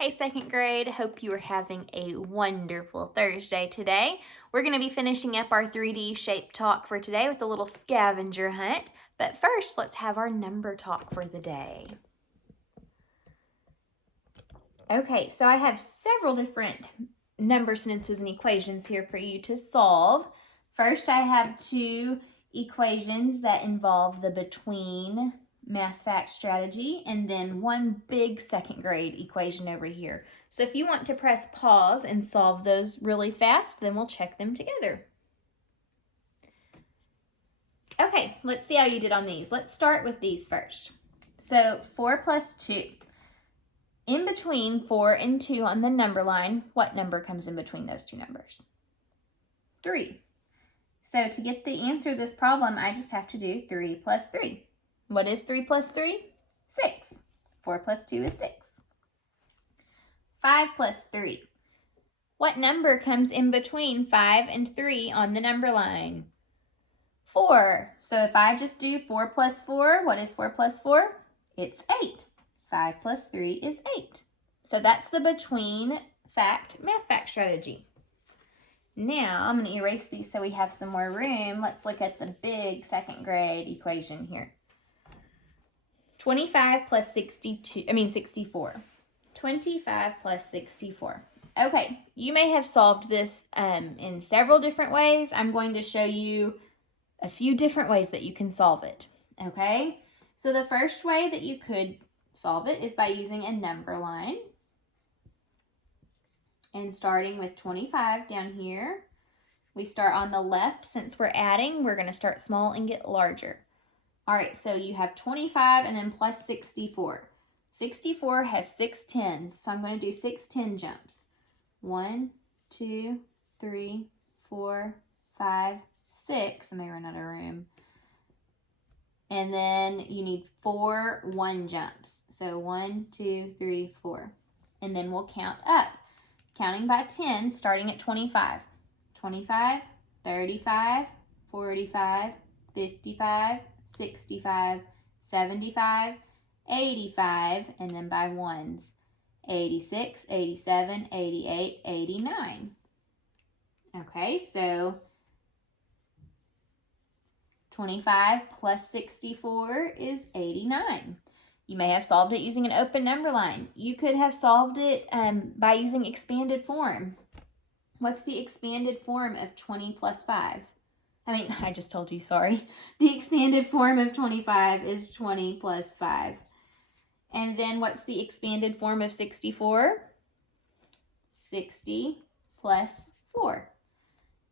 Hey, second grade. Hope you are having a wonderful Thursday today. We're going to be finishing up our 3D shape talk for today with a little scavenger hunt. But first, let's have our number talk for the day. Okay, so I have several different number sentences and equations here for you to solve. First, I have two equations that involve the between math fact strategy and then one big second grade equation over here. So if you want to press pause and solve those really fast, then we'll check them together. Okay, let's see how you did on these. Let's start with these first. So 4 plus 2. In between 4 and 2 on the number line, what number comes in between those two numbers? 3. So to get the answer to this problem, I just have to do 3 plus 3. What is 3 plus 3? 6. 4 plus 2 is 6. 5 plus 3. What number comes in between 5 and 3 on the number line? 4. So if I just do 4 plus 4, what is 4 plus 4? It's 8. 5 plus 3 is 8. So that's the between math fact strategy. Now, I'm going to erase these so we have some more room. Let's look at the big second grade equation here. 25 plus 64. 25 plus 64. Okay, you may have solved this in several different ways. I'm going to show you a few different ways that you can solve it. Okay, so the first way that you could solve it is by using a number line. And starting with 25 down here, we start on the left. Since we're adding, we're going to start small and get larger. All right, so you have 25 and then plus 64. 64 has 6 tens, so I'm going to do 6 10 jumps. 1, 2, 3, 4, 5, 6. I may run out of room. And then you need 4 1 jumps. So 1, 2, 3, 4. And then we'll count up. Counting by 10, starting at 25. 25, 35, 45, 55, 65, 75, 85, and then by ones. 86, 87, 88, 89. Okay, so 25 plus 64 is 89. You may have solved it using an open number line. You could have solved it by using expanded form. What's the expanded form of 20 plus 5? I just told you, sorry. The expanded form of 25 is 20 plus 5. And then what's the expanded form of 64? 60 plus 4.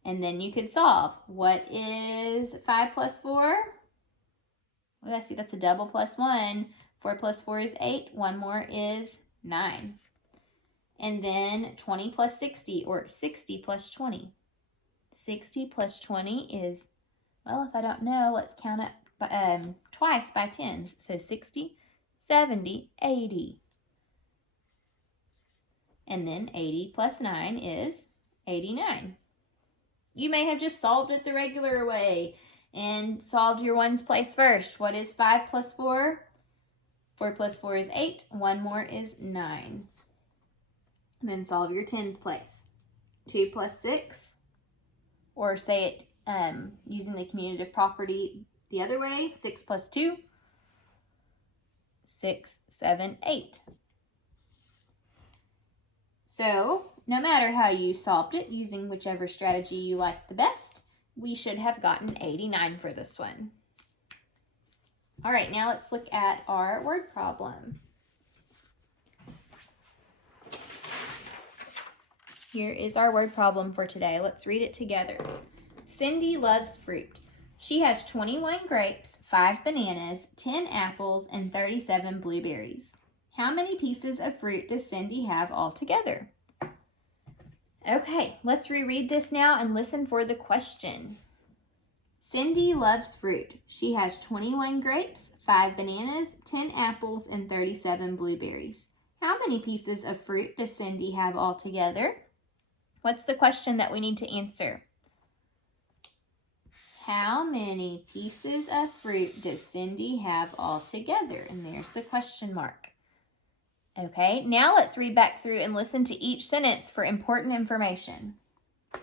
And then you could solve. What is 5 plus 4? Well, see, that's a double plus 1. 4 plus 4 is 8. 1 more is 9. And then 20 plus 60, or 60 plus 20. 60 plus 20 is, well, if I don't know, let's count it twice by tens. So 60, 70, 80. And then 80 plus 9 is 89. You may have just solved it the regular way and solved your ones place first. What is 5 plus 4? 4 plus 4 is 8. 1 more is 9. And then solve your tens place. 2 plus 6, or say it using the commutative property the other way. 6 plus 2, 6, 7, 8. So, no matter how you solved it, using whichever strategy you like the best, we should have gotten 89 for this one. All right, now let's look at our word problem. Here is our word problem for today. Let's read it together. Cindy loves fruit. She has 21 grapes, 5 bananas, 10 apples, and 37 blueberries. How many pieces of fruit does Cindy have altogether? Okay, let's reread this now and listen for the question. Cindy loves fruit. She has 21 grapes, 5 bananas, 10 apples, and 37 blueberries. How many pieces of fruit does Cindy have altogether? What's the question that we need to answer? How many pieces of fruit does Cindy have altogether? And there's the question mark. Okay, now let's read back through and listen to each sentence for important information.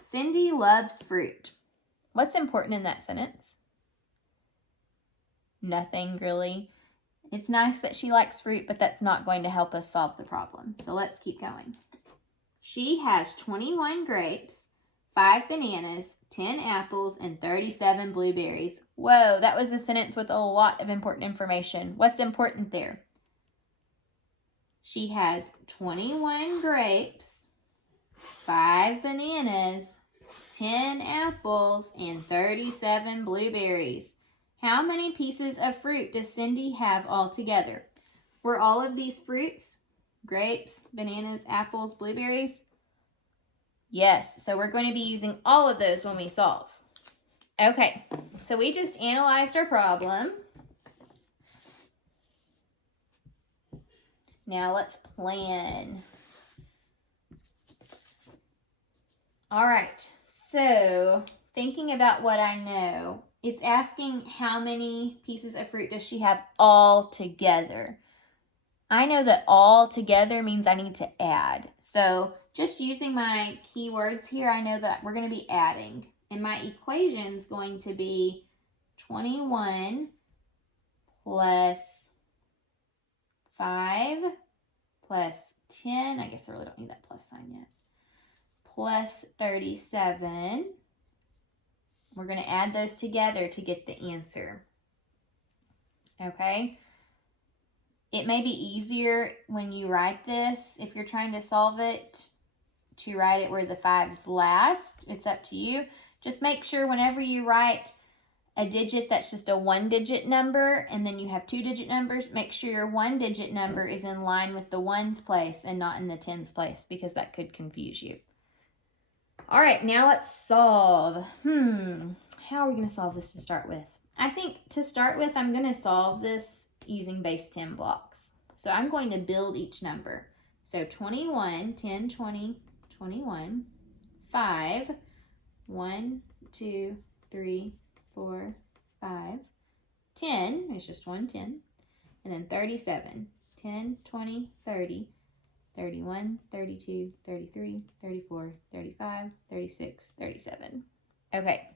Cindy loves fruit. What's important in that sentence? Nothing, really. It's nice that she likes fruit, but that's not going to help us solve the problem. So let's keep going. She has 21 grapes, 5 bananas, 10 apples, and 37 blueberries. Whoa, that was a sentence with a lot of important information. What's important there? She has 21 grapes, 5 bananas, 10 apples, and 37 blueberries. How many pieces of fruit does Cindy have altogether? Were all of these fruits? Grapes, bananas, apples, blueberries? Yes, so we're going to be using all of those when we solve. Okay, so we just analyzed our problem. Now let's plan. All right, so thinking about what I know, it's asking how many pieces of fruit does she have all together. I know that all together means I need to add. So just using my keywords here, I know that we're going to be adding. And my equation is going to be 21 plus 5 plus 10. I guess I really don't need that plus sign yet. Plus 37. We're going to add those together to get the answer. Okay? It may be easier when you write this, if you're trying to solve it, to write it where the 5's last. It's up to you. Just make sure whenever you write a digit that's just a 1-digit number and then you have 2-digit numbers, make sure your 1-digit number is in line with the 1's place and not in the 10's place, because that could confuse you. All right, now let's solve. How are we going to solve this to start with? I think to start with, I'm going to solve this using base 10 blocks. So I'm going to build each number. So 21, 10, 20, 21, 5, 1, 2, 3, 4, 5, 10, there's just one 10, and then 37, 10, 20, 30, 31, 32, 33, 34, 35, 36, 37. Okay,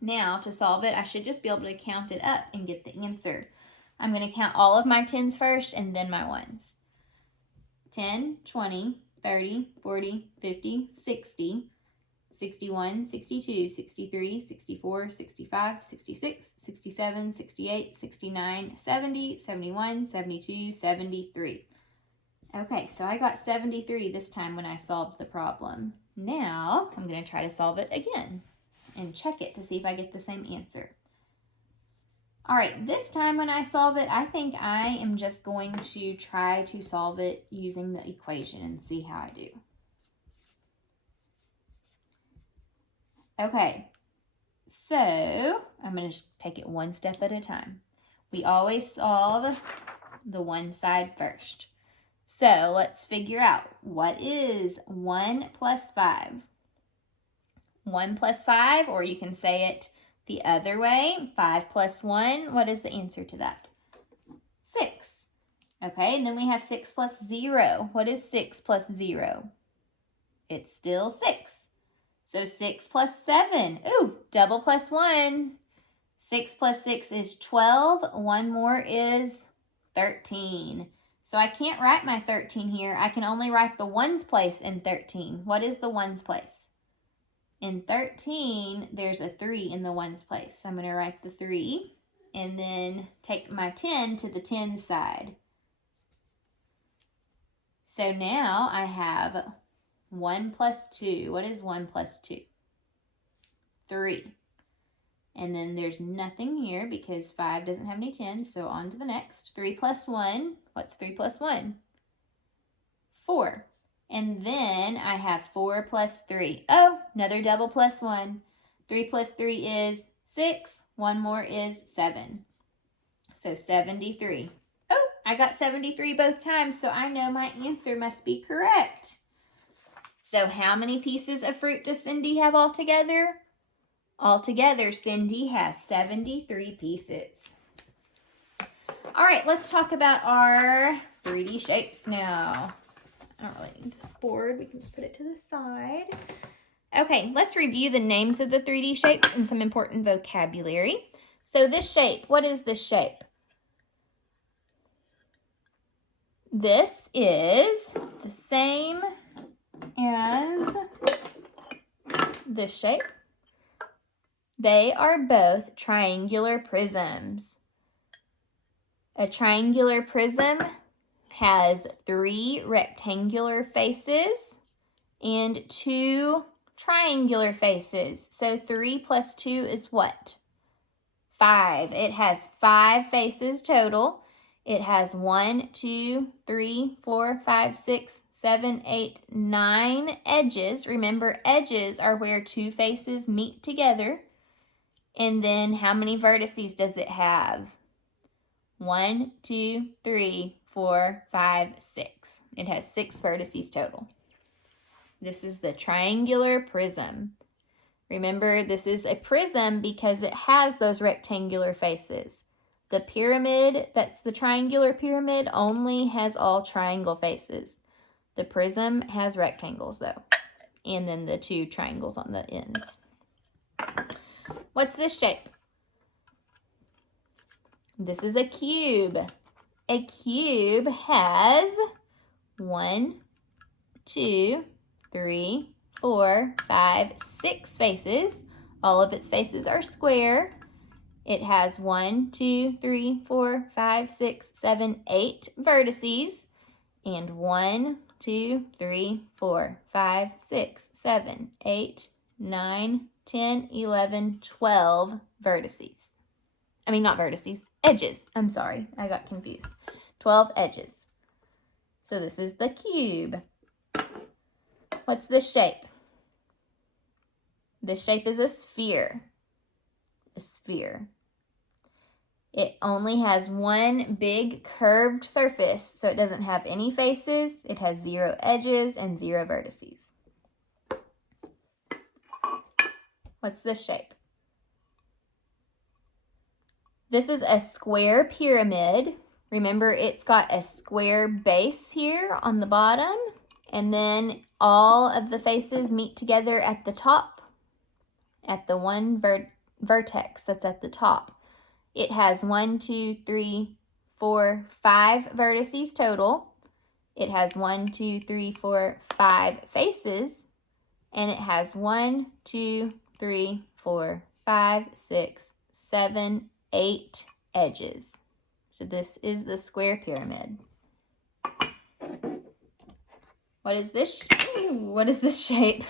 now to solve it, I should just be able to count it up and get the answer. I'm going to count all of my 10s first and then my 1s. 10, 20, 30, 40, 50, 60, 61, 62, 63, 64, 65, 66, 67, 68, 69, 70, 71, 72, 73. Okay, so I got 73 this time when I solved the problem. Now, I'm going to try to solve it again and check it to see if I get the same answer. All right, this time when I solve it, I think I am just going to try to solve it using the equation and see how I do. Okay, so I'm going to just take it one step at a time. We always solve the one side first. So let's figure out, what is 1 plus 5? 1 plus 5, or you can say it the other way, 5 plus 1, what is the answer to that? 6. Okay, and then we have 6 plus 0. What is 6 plus 0? It's still 6. So 6 plus 7. Ooh, double plus 1. 6 plus 6 is 12. One more is 13. So I can't write my 13 here. I can only write the 1's place in 13. What is the 1's place? In 13, there's a 3 in the 1's place. So I'm going to write the 3 and then take my 10 to the 10 side. So now I have 1 plus 2. What is 1 plus 2? 3. And then there's nothing here because 5 doesn't have any 10s, so on to the next. 3 plus 1. What's 3 plus 1? 4. And then I have 4 plus 3. Oh, another double plus 1. 3 plus 3 is 6. One more is 7. So 73. Oh, I got 73 both times, so I know my answer must be correct. So how many pieces of fruit does Cindy have altogether? Altogether, Cindy has 73 pieces. All right, let's talk about our 3D shapes now. I don't really need this board. We can just put it to the side. Okay, let's review the names of the 3D shapes and some important vocabulary. So this shape, what is this shape? This is the same as this shape. They are both triangular prisms. A triangular prism has 3 rectangular faces and 2 triangular faces. So 3 plus 2 is what? 5. It has 5 faces total. It has 1, 2, 3, 4, 5, 6, 7, 8, 9 edges. Remember, edges are where 2 faces meet together. And then how many vertices does it have? 1, 2, 3, 4, 5, 6. It has 6 vertices total. This is the triangular prism. Remember, this is a prism because it has those rectangular faces. The pyramid, that's the triangular pyramid, only has all triangle faces. The prism has rectangles though, and then the 2 triangles on the ends. What's this shape? This is a cube. A cube has 1, 2, 3, 4, 5, 6 faces. All of its faces are square. It has 1, 2, 3, 4, 5, 6, 7, 8 vertices. And 1, 2, 3, 4, 5, 6, 7, 8, 9, 10, 11, 12 vertices. I mean, not vertices, edges. I'm sorry, I got confused. 12 edges. So this is the cube. What's this shape? This shape is a sphere. A sphere. It only has one big curved surface, so it doesn't have any faces. It has 0 edges and 0 vertices. What's this shape? This is a square pyramid. Remember, it's got a square base here on the bottom, and then all of the faces meet together at the top, at the one vertex that's at the top. It has 1, 2, 3, 4, 5 vertices total. It has 1, 2, 3, 4, 5 faces, and it has 1, 2, 3, 4, 5, 6, 7, 8 edges. So this is the square pyramid. What is this? What is this shape?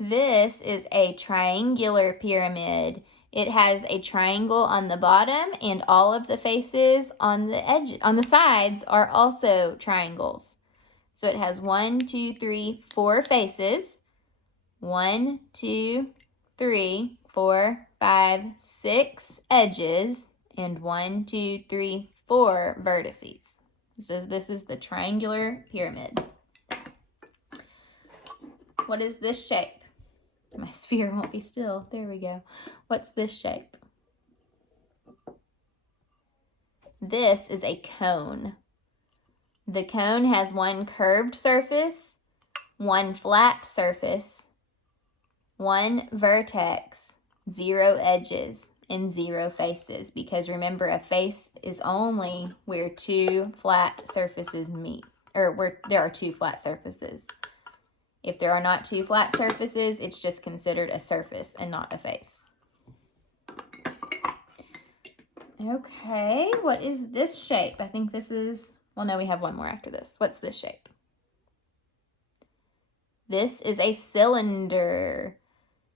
This is a triangular pyramid. It has a triangle on the bottom, and all of the faces on the edge, on the sides, are also triangles. So it has 1, 2, 3, 4 faces. 1, 2, 3, 4, 5, 6 edges, and 1, 2, 3, 4 vertices. This is the triangular pyramid. What is this shape? My sphere won't be still. There we go. What's this shape? This is a cone. The cone has one curved surface, one flat surface, one vertex, 0 edges, and 0 faces. Because remember, a face is only where 2 flat surfaces meet, or where there are 2 flat surfaces. If there are not 2 flat surfaces, it's just considered a surface and not a face. Okay, what is this shape? I think this is, well, no, we have one more after this. What's this shape? This is a cylinder.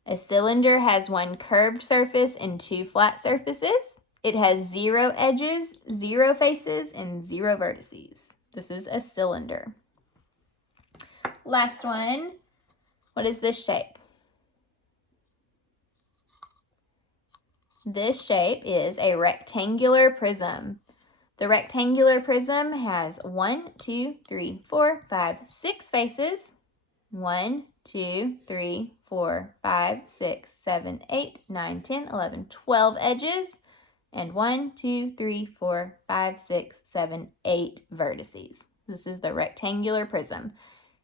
A cylinder has one curved surface and 2 flat surfaces. It has 0 edges, 0 faces, and 0 vertices. This is a cylinder. Last one. What is this shape? This shape is a rectangular prism. The rectangular prism has 1, 2, 3, 4, 5, 6 faces. 1, 2, 3, 4, 5, 6, 7, 8, 9, 10, 11, 12 edges, and 1, 2, 3, 4, 5, 6, 7, 8 vertices. This is the rectangular prism.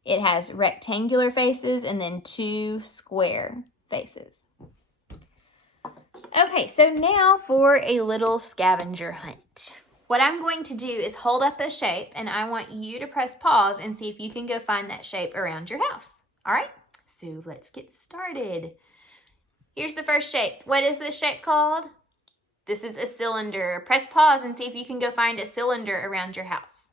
It has rectangular faces and then 2 square faces. Okay, so now for a little scavenger hunt. What I'm going to do is hold up a shape, and I want you to press pause and see if you can go find that shape around your house. All right, so let's get started. Here's the first shape. What is this shape called? This is a cylinder. Press pause and see if you can go find a cylinder around your house.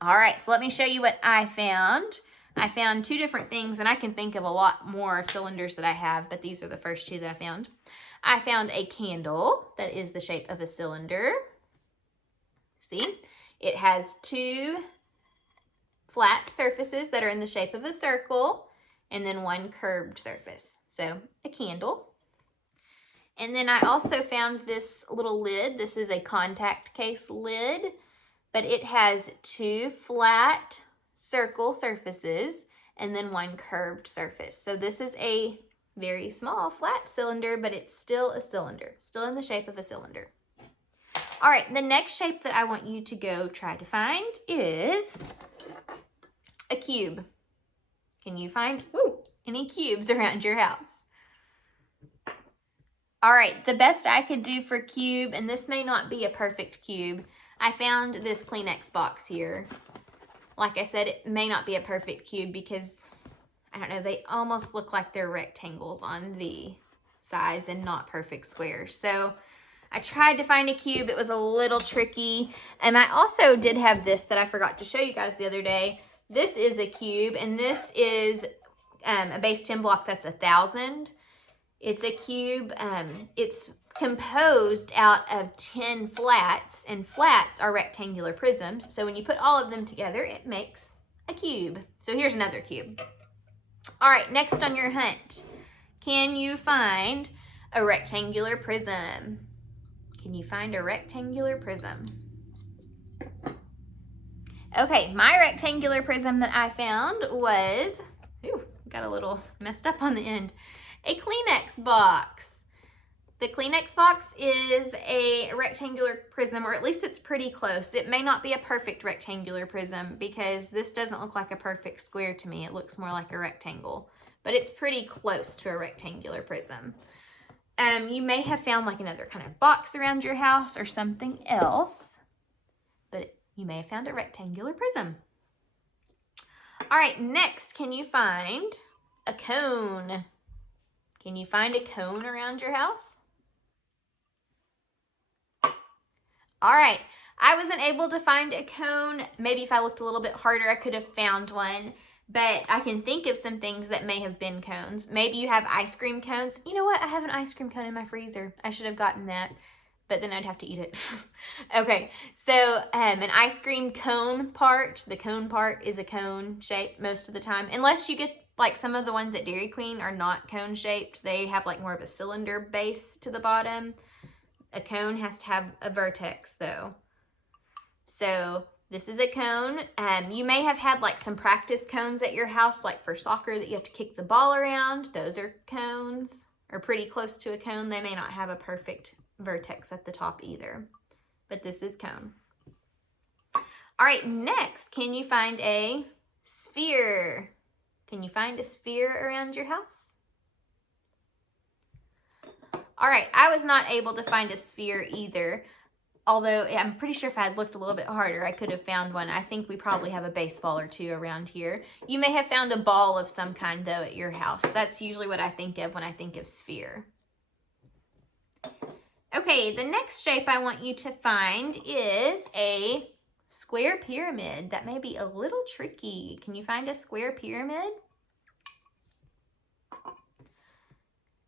All right, so let me show you what I found. I found 2 different things, and I can think of a lot more cylinders that I have, but these are the first 2 that I found. I found a candle that is the shape of a cylinder. See? It has 2 flat surfaces that are in the shape of a circle, and then 1 curved surface. So, a candle. And then I also found this little lid. This is a contact case lid, but it has 2 flat circle surfaces and then 1 curved surface. So this is a very small flat cylinder, but it's still a cylinder, still in the shape of a cylinder. All right, the next shape that I want you to go try to find is a cube. Can you find any cubes around your house? All right, the best I could do for cube, and this may not be a perfect cube, I found this Kleenex box here. Like I said, it may not be a perfect cube because, I don't know, they almost look like they're rectangles on the sides and not perfect squares. So I tried to find a cube. It was a little tricky. And I also did have this that I forgot to show you guys the other day. This is a cube, and this is a base 10 block that's 1,000. It's a cube. It's composed out of 10 flats, and flats are rectangular prisms. So when you put all of them together, it makes a cube. So here's another cube. All right, next on your hunt, can you find a rectangular prism? Can you find a rectangular prism? Okay, my rectangular prism that I found was, got a little messed up on the end, a Kleenex box. The Kleenex box is a rectangular prism, or at least it's pretty close. It may not be a perfect rectangular prism because this doesn't look like a perfect square to me. It looks more like a rectangle, but it's pretty close to a rectangular prism. You may have found like another kind of box around your house or something else, but you may have found a rectangular prism. All right, next, can you find a cone? Can you find a cone around your house? All right, I wasn't able to find a cone. Maybe if I looked a little bit harder, I could have found one, but I can think of some things that may have been cones. Maybe you have ice cream cones. You know what? I have an ice cream cone in my freezer. I should have gotten that, but then I'd have to eat it. Okay, so an ice cream cone part, the cone part is a cone shape most of the time, unless you get like some of the ones at Dairy Queen are not cone shaped. They have like more of a cylinder base to the bottom. A cone has to have a vertex though. So this is a cone. You may have had like some practice cones at your house, like for soccer that you have to kick the ball around. Those are cones, or pretty close to a cone. They may not have a perfect vertex at the top either, but this is cone. All right, next, can you find a sphere? Can you find a sphere around your house? All right, I was not able to find a sphere either, although I'm pretty sure if I had looked a little bit harder, I could have found one. I think we probably have a baseball or 2 around here. You may have found a ball of some kind, though, at your house. That's usually what I think of when I think of sphere. Okay, the next shape I want you to find is a square pyramid. That may be a little tricky. Can you find a square pyramid?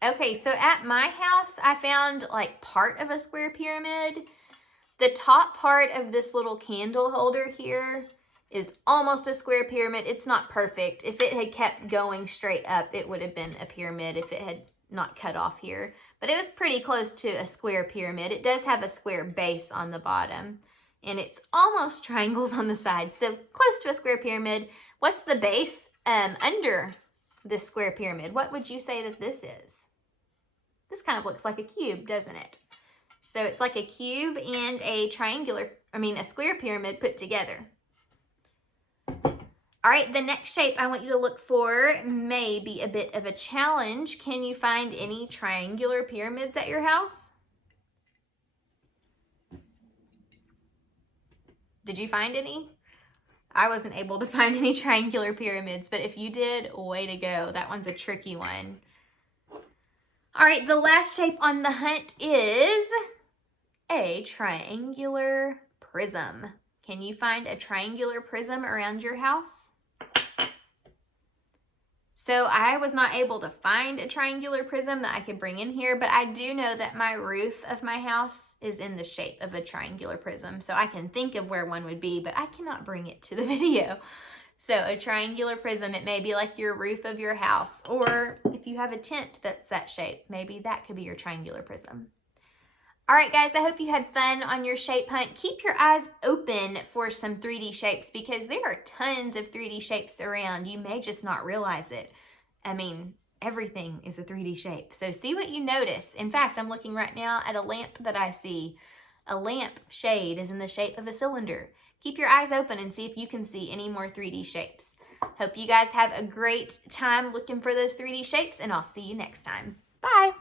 Okay, so at my house, I found like part of a square pyramid. The top part of this little candle holder here is almost a square pyramid. It's not perfect. If it had kept going straight up, it would have been a pyramid if it had not cut off here. But it was pretty close to a square pyramid. It does have a square base on the bottom, and it's almost triangles on the side. So close to a square pyramid. What's the base under this square pyramid? What would you say that this is? This kind of looks like a cube, doesn't it? So it's like a cube and a a square pyramid put together. All right, the next shape I want you to look for may be a bit of a challenge. Can you find any triangular pyramids at your house? Did you find any? I wasn't able to find any triangular pyramids, but if you did, way to go. That one's a tricky one. All right, the last shape on the hunt is a triangular prism. Can you find a triangular prism around your house? So I was not able to find a triangular prism that I could bring in here, but I do know that my roof of my house is in the shape of a triangular prism. So I can think of where one would be, but I cannot bring it to the video. So a triangular prism, it may be like your roof of your house, or if you have a tent that's that shape, maybe that could be your triangular prism. All right, guys, I hope you had fun on your shape hunt. Keep your eyes open for some 3D shapes because there are tons of 3D shapes around. You may just not realize it. I mean, everything is a 3D shape. So see what you notice. In fact, I'm looking right now at a lamp that I see. A lamp shade is in the shape of a cylinder. Keep your eyes open and see if you can see any more 3D shapes. Hope you guys have a great time looking for those 3D shapes, and I'll see you next time. Bye.